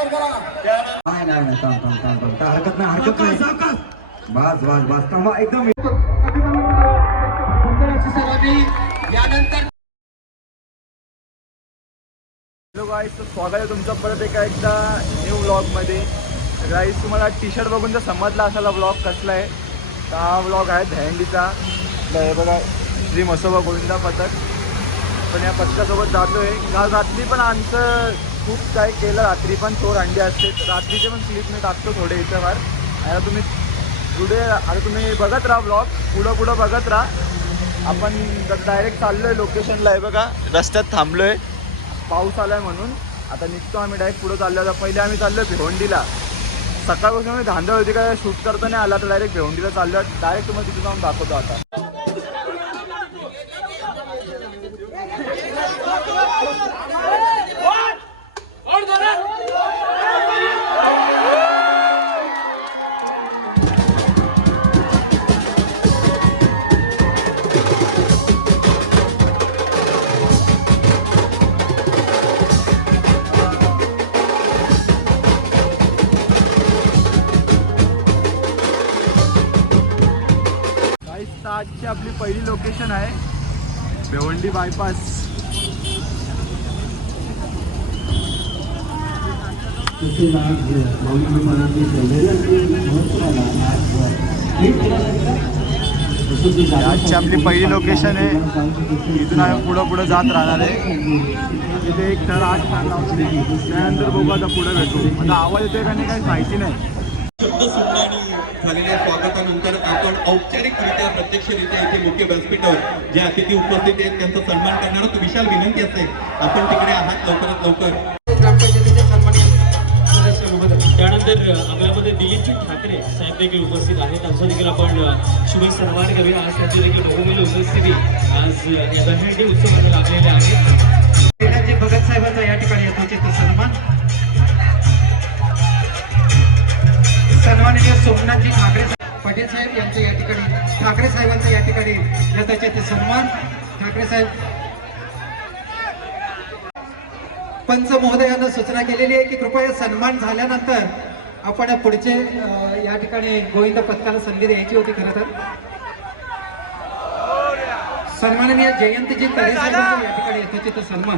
नाही थांब हरकत नाही बस थांबा एकदम यानंतर. हॅलो गाईस, स्वागत आहे तुमचं परत एकदा न्यू व्लॉगमध्ये. गाईस, तुम्हाला टी शर्ट बघून तर समजला असाला व्लॉग कसला आहे. तर हा व्लॉग आहे दहंडीचा. हे बघा, श्री मसोबा गोविंदा पथक. पण या पथकासोबत जातो आहे. काल रात्री पण आमचं खूप काय केलं. रात्री पण चोर अंडी असते. रात्रीचे पण क्लिप मी टाकतो थोडे इथं फार. आता तुम्ही बघत राहा व्लॉग. पुढं बघत राहा. आपण डायरेक्ट चाललो आहे लोकेशनला. आहे बघा, रस्त्यात थांबलो आहे, पाऊस आला आहे म्हणून. आता निघतो आम्ही डायरेक्ट पुढं चाललो आहे. पहिले आम्ही चाललो आहे भिवंडीला. सकाळपासून मी धांदळ होती काय शूट करता नाही आला, तर डायरेक्ट भिवंडीला चाललो आहे. डायरेक्ट तुम्हाला तिथे जाऊन दाखवतो आता. आजची आपली पहिली लोकेशन आहे भिवंडी बायपास. आजची आपली पहिली लोकेशन आहे. इथून आम्ही पुढं जात राहणार आहे. तिथे एक तर 8 तास लावले. त्यानंतर बघू आता पुढे भेटू. आता आवाज येतोय का नाही काही माहिती नाही. शब्द सुमनानी झालेल्या स्वागतानंतर आपण औपचारिकरित्या प्रत्यक्षरित्या इथे मुख्य व्यासपीठावर जे अतिथी उपस्थित आहेत त्यांचा सन्मान करणार. विशाल विनंती असेल आपण तिकडे आहात लवकरात लवकर. त्यानंतर आपल्यामध्ये दिलीपजी ठाकरे साहेब देखील उपस्थित आहेत. त्यांचा देखील आपण शुभेच्छा सन्मान करूया. आज त्यांची देखील बहुमूल्य उपस्थिती आज या दहंडी उत्सवामध्ये लाभलेले आहेत. भगत साहेबांचा या ठिकाणी यथोचित सन्मान. सन्माननीय सोमनाथजी ठाकरे पटेल साहेब यांचं या ठिकाणी, ठाकरे साहेबांचा या ठिकाणी यथोचित सन्मान. ठाकरे साहेब पंच महोदयांना सूचना केलेली आहे की कृपया सन्मान झाल्यानंतर आपण पुढचे या ठिकाणी गोविंद पथकाला संधी द्यायची होती. खरं तर सन्माननीय जयंतजी तरे साहेबांचा या ठिकाणी यथोचित सन्मान.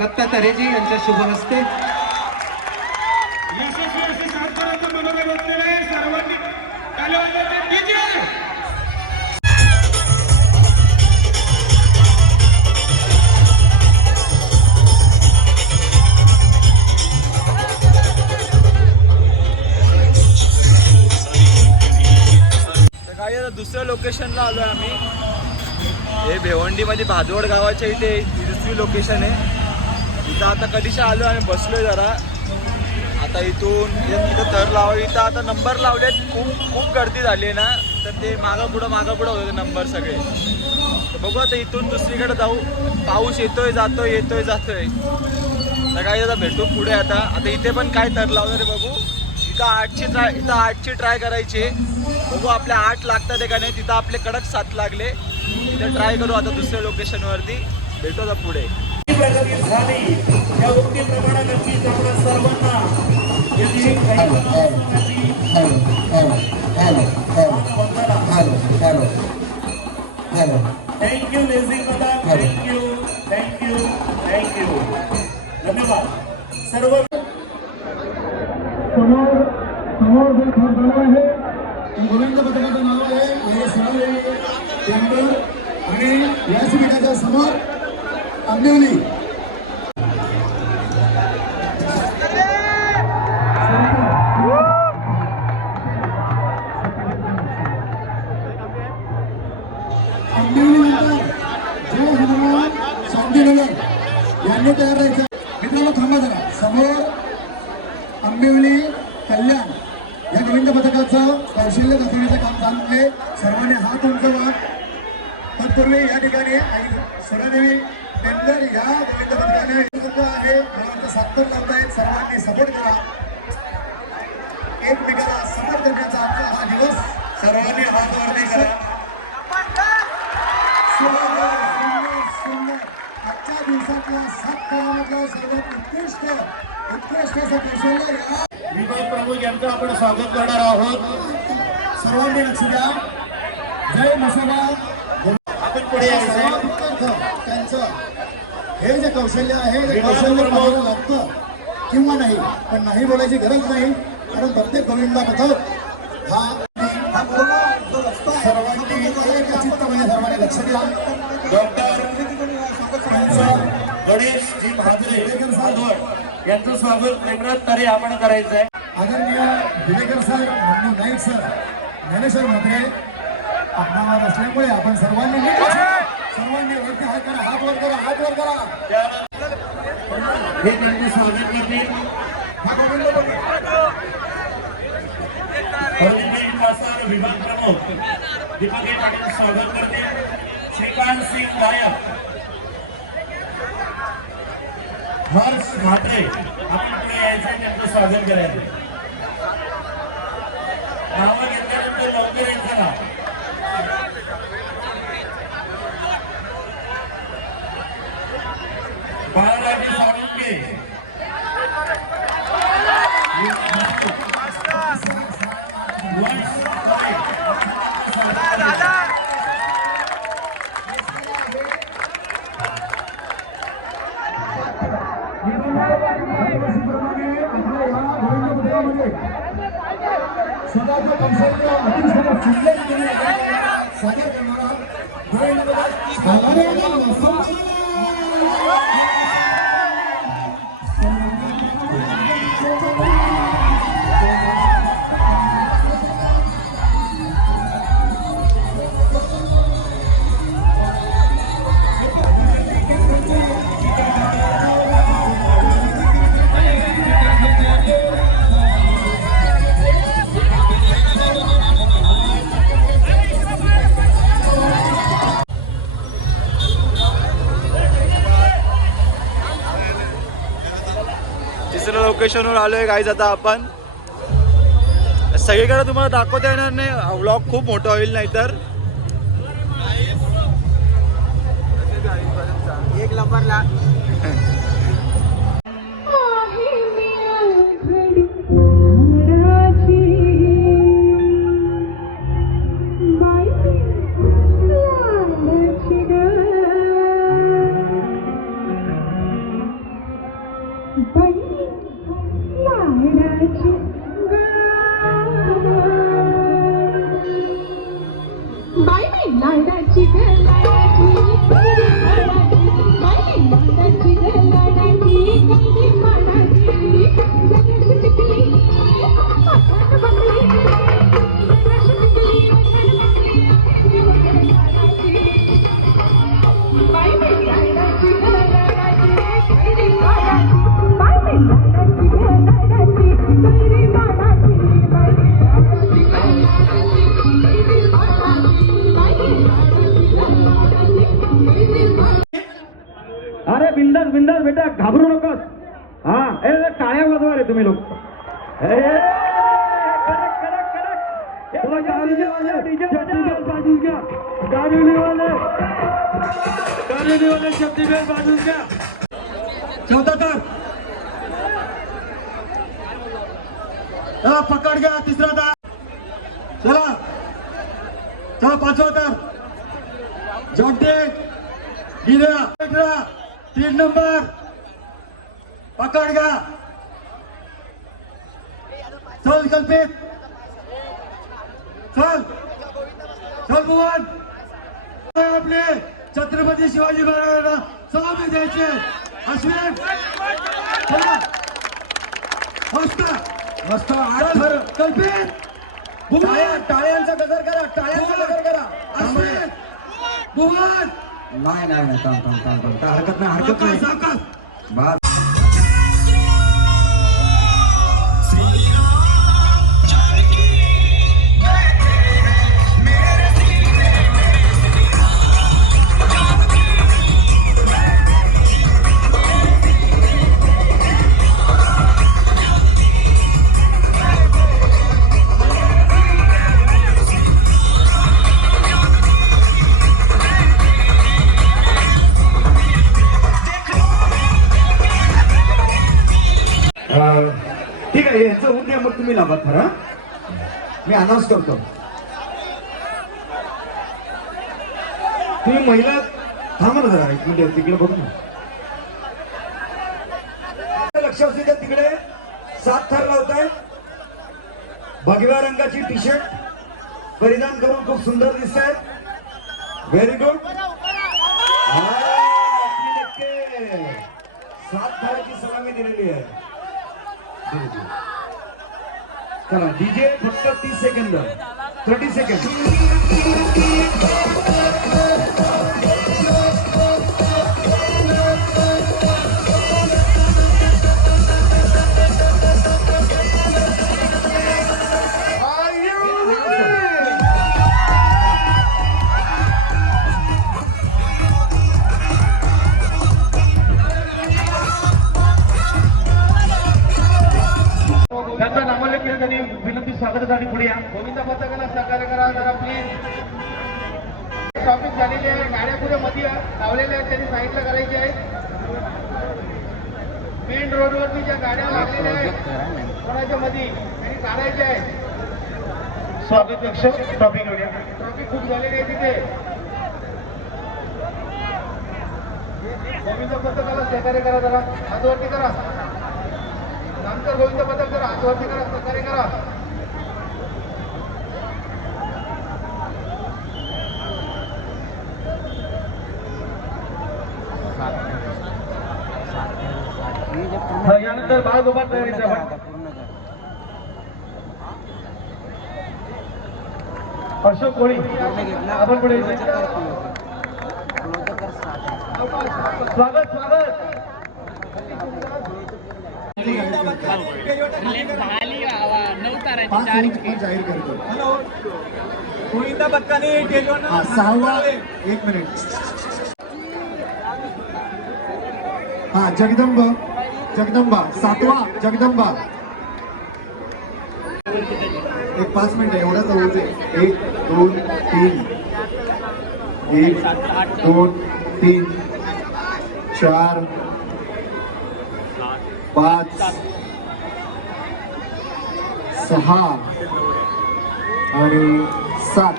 दत्ता तरेजी यांच्या शुभ हस्ते. दुसऱ्या लोकेशनला आलो आहे आम्ही. हे भिवंडीमध्ये भादवड गावाच्या इथे दुसरी लोकेशन आहे. इथं आता कधीच्या आलो आम्ही, बसलोय जरा. आता इथून इथं थर लावावी. इथं आता नंबर लावलेत. खूप गर्दी झाली आहे ना, तर ते मागं पुढं होते नंबर सगळे. तर बघू आता इथून दुसरीकडे जाऊ. पाऊस येतोय जातोय. तर काय आता भेटू पुढे. आता इथे पण काय थर लावणार आहे बघू. इथं 8ची ट्राय करायची. बघू आपल्या 8 लागतात का नाही. तिथं आपले कडक 7 लागले. इथं ट्राय करू आता दुसऱ्या लोकेशनवरती. भेटू आता पुढे. थँक्यू लेझिंग दादा. थँक्यू धन्यवाद. सर्व समोर जे घर बनवलं आहे गोविंद पथकाचं नाव आहे. हे सगळे टेंबर आणि व्यासपीठाच्या समोर आंबिवली. जय हनुमान शांतीनगर यांनी तयार राहायचं. मित्रांनो थांबा जरा. समोर आंबिवली कल्याण या गोविंद पथकाचं कौशल्य दाखवण्याचं काम चालू आहे. सर्वांनी हात उंच वा. तत्पूर्वी या ठिकाणी सोनादेवी टेंडर या गोविंद पथकाने आहे. मला 70 लावत आहेत. सर्वांनी सपोर्ट करा. एकमेकाला सपोर्ट करण्याचा आपला हा दिवस. सर्वांनी हात वरती करा. सुंदर आजच्या दिवसातला 7 काळामधला सर्वात उत्कृष्ट उत्कृष्ट असं कौशल्य या विभाग प्रमुख यांचं आपण स्वागत करणार आहोत. सर्वांनी लक्ष द्या. जय मसोबा. आपण पुढे यायचंय. त्यांचं हे जे कौशल्य आहे हे कौशल्य बघायला लागतं किंवा नाही, पण नाही बोलायची गरज नाही, कारण प्रत्येक गोविंदा पथक हा पूर्ण जो रस्ता आहे सर्वांनी लक्ष द्या. डॉक्टर गणेशजी भाजरे भादवड यांचं स्वागत प्रेमरथ तरे आपण करायचंय. आदरणीय दिवेकर सर, मन्नू नाईक सर, ज्ञानेश्वर म्हात्रे आपणावर असल्यामुळे आपण सर्वांनी वरती हात करा, हात वर करा, हात वर करा. हे त्यांचं स्वागत करतील. विभाग प्रमुख दीपक पाटील स्वागत करतील. श्रीकांत सिंग गायक, हर्ष म्हात्रे आपण पुढे यायचं, त्यांचं स्वागत करायचं. नावं घेतल्यानंतर लवकर यायचं ना. बाळाजी साळुंके, स्वतःचं कौशल्य अतिशय चांगल्या रीतीने सादर करणारा तिसऱ्या लोकेशनवर आलोय गाईज. आता आपण सगळीकडे तुम्हाला दाखवता येणार नाही, व्लॉग खूप मोठा होईल नाहीतर. एक नंबरला अरे बिंदास बिंदास बेटा, घाबरू नकोस. हा ए टाळ्या वाजवा रे तुम्ही लोक. चौथा तर चला पकड घ्या. तिसरा तर चला चला. पाचवा तर जोडते गिरा. 3 नंबर पकड घ्या. चल कल्पित, चल चल भुवन. आपले छत्रपती शिवाजी महाराजांना सलामी द्यायचे. अश्विन चला. मस्त मस्त. कल्पित टाळ्यांचा गजर करा. टाळ्यांचा गजर करा. अश्विन भुवन. नाही हरकत नाही. याचं होऊन द्या मग तुम्ही लावा खरं. मी अनाऊन्स करतो. तुम्ही महिला थांबा ना जरा एक मिनिट तिकडे बघू ना. लक्ष असू द्या तिकडे 7 थर लावतायत. भगव्या रंगाची टी शर्ट परिधान करून खूप सुंदर दिसत आहेत. Very good. 7 थराची सलामी दिलेली आहे. चला डीजे फक्त 30 सेकंद 30 सेकंद. त्यांचा नामोल्लेख केला त्यांनी विनंती स्वागतासाठी पुढे या. गोविंद पथकाला सहकार्य करा जरा प्लीज. शॉपिंग झालेली आहे. गाड्या पुढे मध्ये लावलेल्या आहेत त्यांनी साईडला करायची आहेत. मेन रोडवरती ज्या गाड्या लागलेल्या आहेत कोणाच्या मध्ये त्यांनी काढायच्या आहेत. स्वागत कक्ष ट्रॉफिक घेऊया. ट्रॉफिक खूप झालेली आहे तिथे. गोविंद पथकाला सहकार्य करा जरा हातवरती करा. नंतर गोविंद पथक जरा हातवरती करा सहकार्य करा. यानंतर बाळगोपाळ तयारीचा अशोक कोळी आपण पुढे स्वागत स्वागत. जाहीर करतो. गोविंदा पथकाने टेलवर 6वा 1 मिनिट. हा जगदंबा 7वा जगदंबा. एक 5 मिनिट एवढाच होऊ दे. 1 2 3 1 2 3 4 5 6 आणि 7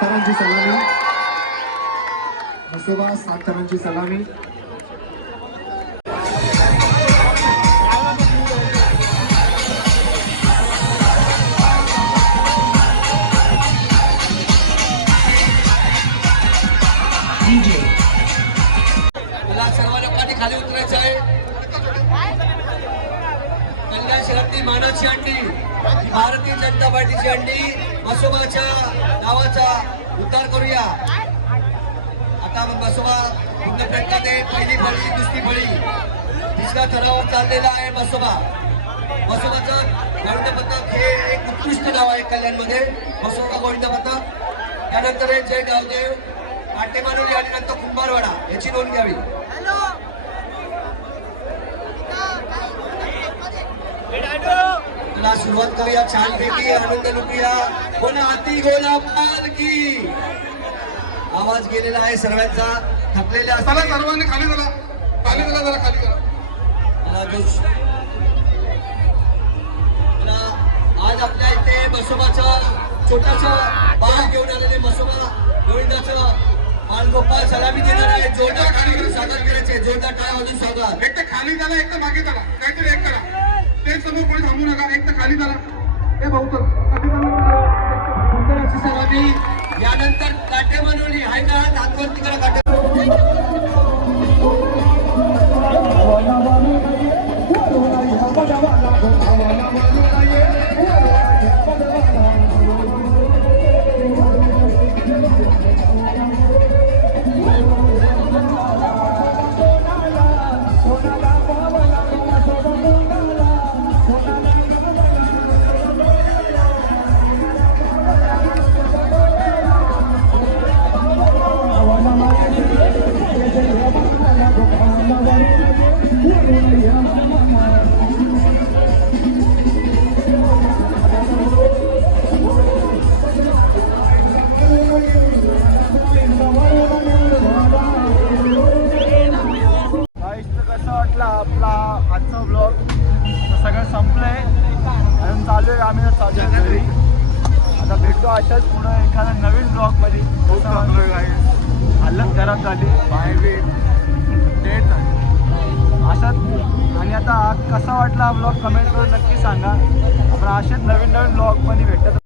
थरांची सलामी. म्हसोबा 7 थरांची सलामी. मला सर्व लोकांनी खाली उतरायचं आहे. कल्याण शहरातली मानाची अंडी भारतीय जनता पार्टीची अंडी म्हसोबाच्या नावाचा उद्धार करूया. आता म्हसोबा पुण्यप्रकारे पहिली फळी दुसरी फळी 3ऱ्या थरावर चाललेला आहे म्हसोबा. म्हसोबाचं गोविंद पथक हे एक उत्कृष्ट नाव आहे कल्याणमध्ये. म्हसोबा गोविंद पथक. त्यानंतर हे जय गावदेव काटेमानोली आणि नंतर कुंभारवाडा याची नोंद घ्यावी. तुला सुरुवात करूया छानपैकी आनंद लुटूया. बोला हाती गोला पालकी. आवाज गेलेला आहे सर्वांचा. थकलेल्या सर्वांनी खाली जरा खाली करा. आज आपल्या इथे म्हसोबाचं छोटस बाळ घेऊन आलेले म्हसोबा गोविंदाचं बालगोपाळ सलामी देणार आहे. जोरदार खाली स्वागत करायचे. जोरदार टाळ्या वाजून स्वागत. एक तर खाली झाला एक तर मागे झाला काहीतरी एक करा. ते समोर कोणी थांबू नका. एक तर खाली झाला हे भाऊ तर सुंदर अशी सलामी. यानंतर काटेमानोली आहे का हातवरती करा. कसं वाटला आपला आजचा ब्लॉग. सगळं संपलं आहे आणि चालू आहे आम्ही चालू आहे घरी. आता भेटतो अशाच पुढं एखाद्या नवीन ब्लॉगमध्ये. हालत खराब झाली बाहेर डेट अशात. आणि आता कसा वाटला हा ब्लॉग कमेंट करून नक्की सांगा. आपण असेच नवीन नवीन ब्लॉगमध्ये भेटत